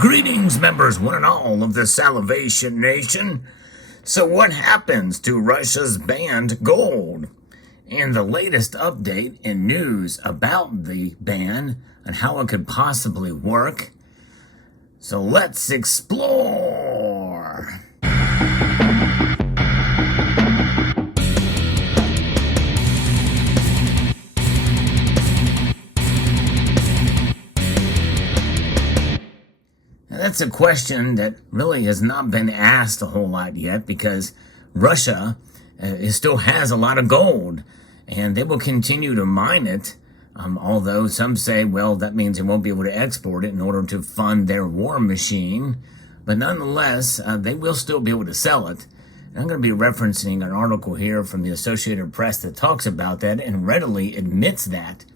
Greetings, members, one and all of the Salvation Nation. So what happens to Russia's banned gold? And the latest update in news about the ban and how it could possibly work. So let's explore. That's a question that really has not been asked a whole lot yet, because Russia still has a lot of gold and they will continue to mine it. Although some say, well, that means they won't be able to export it in order to fund their war machine. But nonetheless, they will still be able to sell it. And I'm going to be referencing an article here from the Associated Press that talks about that and readily admits that.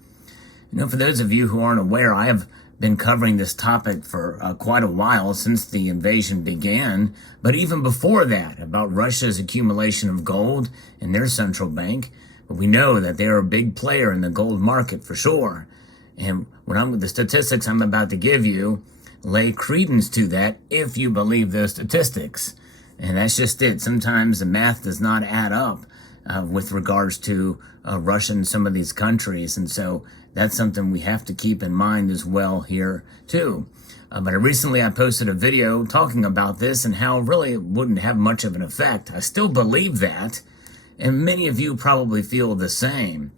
You know, for those of you who aren't aware, I have been covering this topic for quite a while, since the invasion began, but even before that, about Russia's accumulation of gold in their central bank. But we know that they are a big player in the gold market for sure. And the statistics I'm about to give you lay credence to that if you believe those statistics. And that's just it. Sometimes the math does not add up with regards to Russia and some of these countries. And so that's something we have to keep in mind as well here too. But recently I posted a video talking about this and how really it wouldn't have much of an effect. I still believe that, and many of you probably feel the same.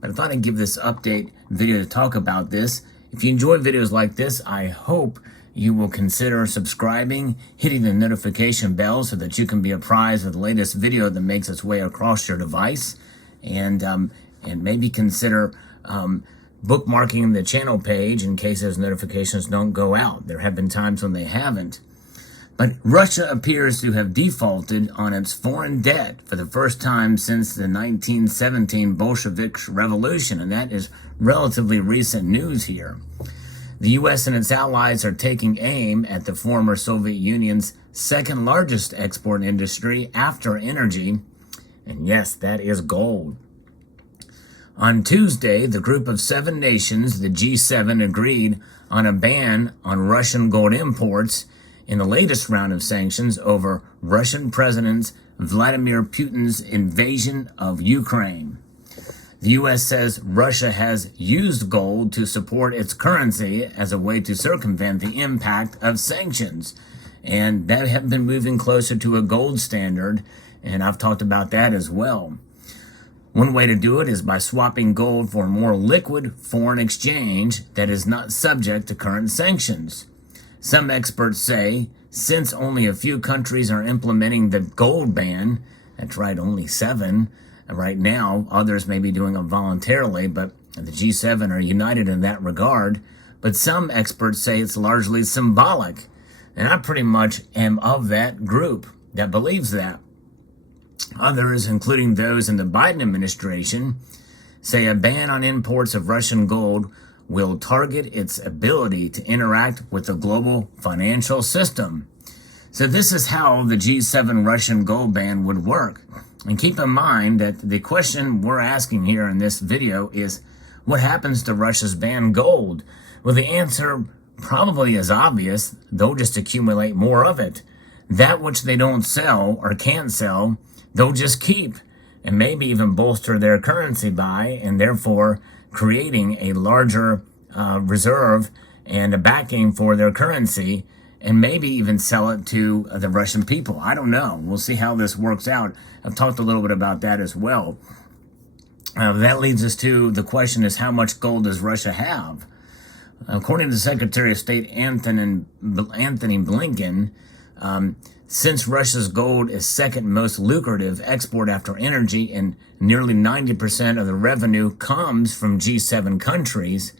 But I thought I'd give this update video to talk about this. If you enjoy videos like this, I hope you will consider subscribing, hitting the notification bell so that you can be apprised of the latest video that makes its way across your device, and maybe consider bookmarking the channel page in case those notifications don't go out. There have been times when they haven't. But Russia appears to have defaulted on its foreign debt for the first time since the 1917 Bolshevik Revolution, and that is relatively recent news here. The U.S. and its allies are taking aim at the former Soviet Union's second largest export industry after energy, and yes, that is gold. On Tuesday, the group of 7 nations, the G7, agreed on a ban on Russian gold imports in the latest round of sanctions over Russian President Vladimir Putin's invasion of Ukraine. The U.S. says Russia has used gold to support its currency as a way to circumvent the impact of sanctions, and that have been moving closer to a gold standard, and I've talked about that as well. One way to do it is by swapping gold for a more liquid foreign exchange that is not subject to current sanctions. Some experts say, since only a few countries are implementing the gold ban, that's right, only 7 right now, others may be doing it voluntarily, but the G7 are united in that regard. But some experts say it's largely symbolic, and I pretty much am of that group that believes that. Others, including those in the Biden administration, say a ban on imports of Russian gold will target its ability to interact with the global financial system. So this is how the G7 Russian gold ban would work. And keep in mind that the question we're asking here in this video is, what happens to Russia's banned gold? Well, the answer probably is obvious. They'll just accumulate more of it. That which they don't sell or can't sell, they'll just keep and maybe even bolster their currency by, and therefore creating a larger reserve and a backing for their currency, and maybe even sell it to the Russian people. I don't know. We'll see how this works out. I've talked a little bit about that as well. That leads us to the question is, how much gold does Russia have? According to Secretary of State Anthony Blinken, since Russia's gold is second most lucrative export after energy, and nearly 90% of the revenue comes from G7 countries,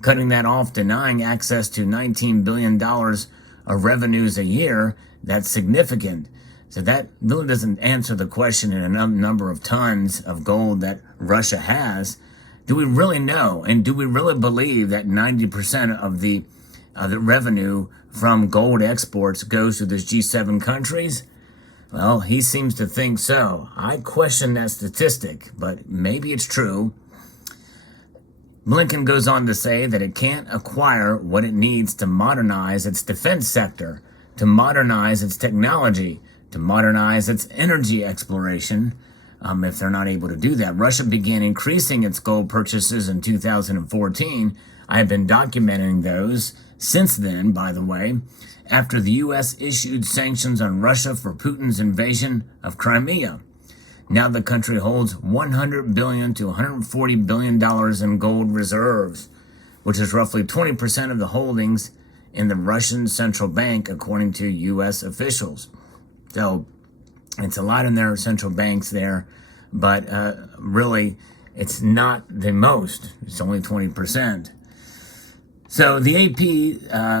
cutting that off, denying access to $19 billion of revenues a year, that's significant. So that really doesn't answer the question in a number of tons of gold that Russia has. Do we really know, and do we really believe that 90% of the revenue from gold exports goes to those G7 countries? Well, he seems to think so. I question that statistic, but maybe it's true. Blinken goes on to say that it can't acquire what it needs to modernize its defense sector, to modernize its technology, to modernize its energy exploration. If they're not able to do that, Russia began increasing its gold purchases in 2014. I have been documenting those since then, by the way, after the U.S. issued sanctions on Russia for Putin's invasion of Crimea. Now the country holds $100 billion to $140 billion in gold reserves, which is roughly 20% of the holdings in the Russian central bank, according to U.S. officials. So it's a lot in their central banks there, but really it's not the most. It's only 20%. So the AP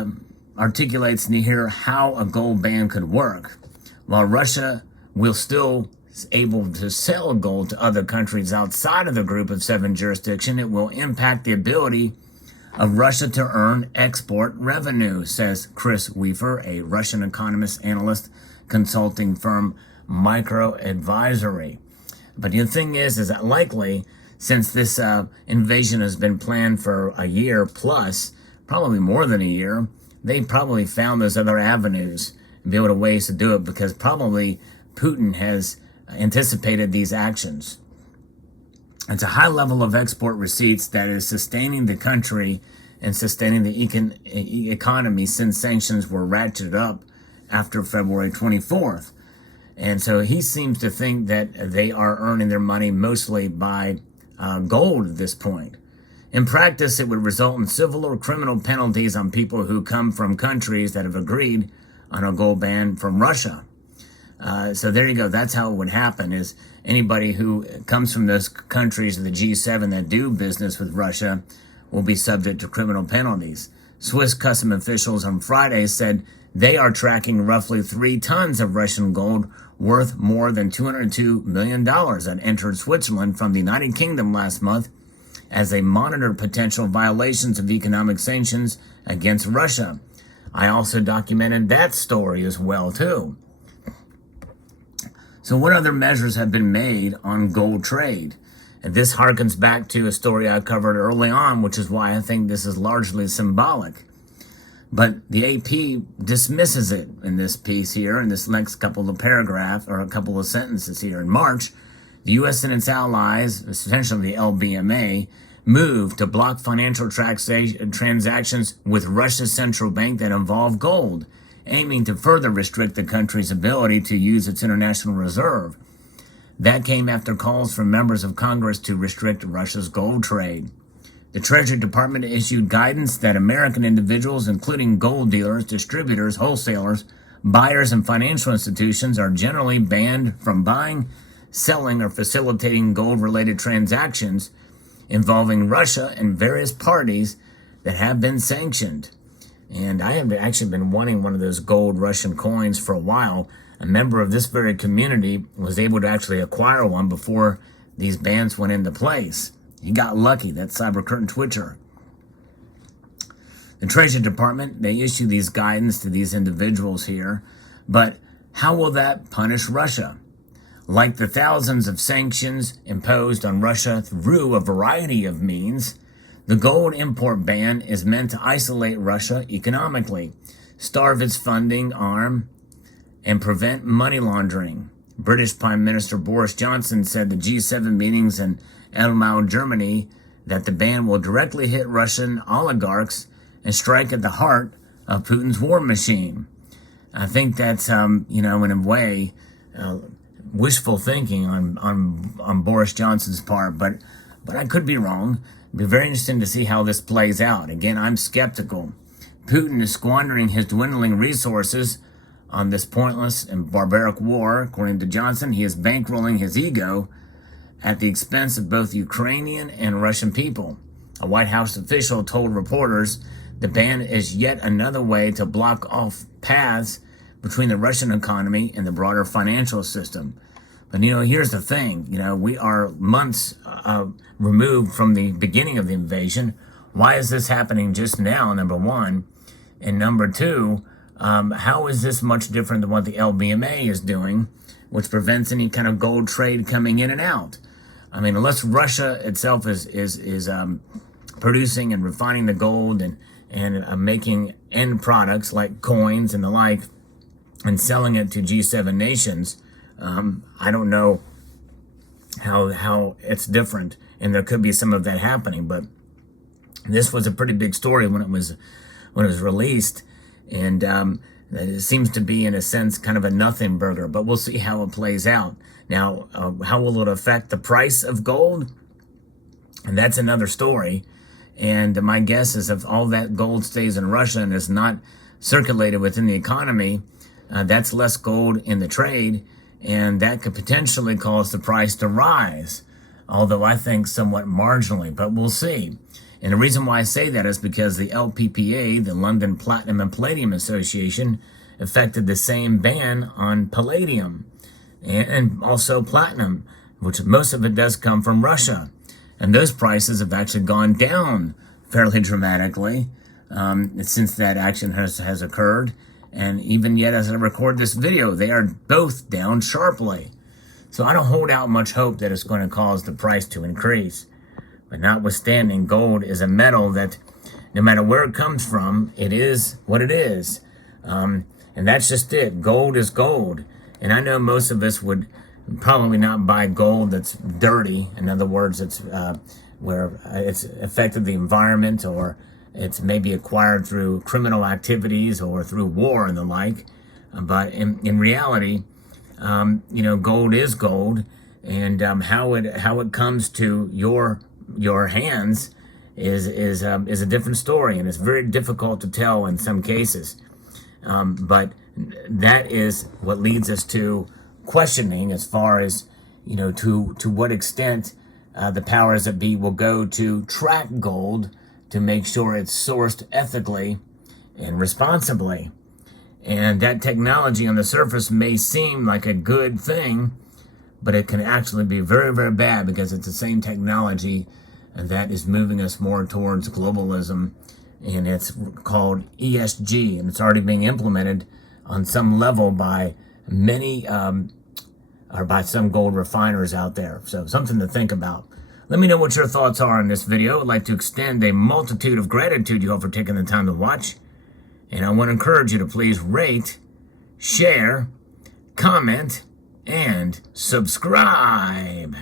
articulates here how a gold ban could work. While Russia will still able to sell gold to other countries outside of the group of 7 jurisdiction, it will impact the ability of Russia to earn export revenue, says Chris Weaver, a Russian economist analyst consulting firm Micro Advisory. But the thing is that likely, since this invasion has been planned for a year plus, probably more than a year, they probably found those other avenues and be able to ways to do it, because probably Putin has anticipated these actions. It's a high level of export receipts that is sustaining the country and sustaining the economy since sanctions were ratcheted up after February 24th. And so he seems to think that they are earning their money mostly by gold at this point. In practice, it would result in civil or criminal penalties on people who come from countries that have agreed on a gold ban from Russia. So there you go. That's how it would happen, is anybody who comes from those countries of the G7 that do business with Russia will be subject to criminal penalties. Swiss custom officials on Friday said they are tracking roughly 3 tons of Russian gold worth more than $202 million that entered Switzerland from the United Kingdom last month as they monitor potential violations of economic sanctions against Russia. I also documented that story as well, too. So what other measures have been made on gold trade? And this harkens back to a story I covered early on, which is why I think this is largely symbolic. But the AP dismisses it in this piece here, in this next couple of paragraphs, or a couple of sentences here. In March, the U.S. and its allies, essentially the LBMA, moved to block financial transactions with Russia's central bank that involve gold, aiming to further restrict the country's ability to use its international reserve. That came after calls from members of Congress to restrict Russia's gold trade. The Treasury Department issued guidance that American individuals, including gold dealers, distributors, wholesalers, buyers, and financial institutions, are generally banned from buying, selling, or facilitating gold-related transactions involving Russia and various parties that have been sanctioned. And I have actually been wanting one of those gold Russian coins for a while. A member of this very community was able to actually acquire one before these bans went into place. He got lucky, that Cyber Curtain Twitcher. The Treasury Department, they issue these guidance to these individuals here, but how will that punish Russia? Like the thousands of sanctions imposed on Russia through a variety of means, the gold import ban is meant to isolate Russia economically, starve its funding arm, and prevent money laundering. British Prime Minister Boris Johnson said the G7 meetings in Elmau, Germany, that the ban will directly hit Russian oligarchs and strike at the heart of Putin's war machine. I think that's, in a way, wishful thinking on Boris Johnson's part, but I could be wrong. It'd be very interesting to see how this plays out. Again, I'm skeptical. Putin is squandering his dwindling resources on this pointless and barbaric war. According to Johnson, he is bankrolling his ego at the expense of both Ukrainian and Russian people. A White House official told reporters the ban is yet another way to block off paths between the Russian economy and the broader financial system. But, here's the thing. We are months removed from the beginning of the invasion. Why is this happening just now, number one? And number two, how is this much different than what the LBMA is doing, which prevents any kind of gold trade coming in and out? I mean, unless Russia itself is producing and refining the gold and making end products like coins and the like, and selling it to G7 nations. I don't know how it's different, and there could be some of that happening, but this was a pretty big story when it was released, and it seems to be, in a sense, kind of a nothing burger, but we'll see how it plays out. Now, how will it affect the price of gold? And that's another story. And my guess is if all that gold stays in Russia and is not circulated within the economy, that's less gold in the trade, and that could potentially cause the price to rise, although I think somewhat marginally, but we'll see. And the reason why I say that is because the LPPA, the London Platinum and Palladium Association, effected the same ban on palladium and also platinum, which most of it does come from Russia. And those prices have actually gone down fairly dramatically since that action has occurred. And even yet, as I record this video, they are both down sharply. So I don't hold out much hope that it's going to cause the price to increase. But notwithstanding, gold is a metal that no matter where it comes from, it is what it is. And that's just it. Gold is gold. And I know most of us would probably not buy gold that's dirty. In other words, it's where it's affected the environment, or it's maybe acquired through criminal activities or through war and the like. But in reality, gold is gold, and how it comes to your hands is a different story, and it's very difficult to tell in some cases. But that is what leads us to questioning, as far as to what extent the powers that be will go to track gold to make sure it's sourced ethically and responsibly. And that technology on the surface may seem like a good thing, but it can actually be very, very bad, because it's the same technology that is moving us more towards globalism, and it's called ESG, and it's already being implemented on some level by many, or by some gold refiners out there. So something to think about. Let me know what your thoughts are on this video. I'd like to extend a multitude of gratitude to you all for taking the time to watch. And I want to encourage you to please rate, share, comment, and subscribe.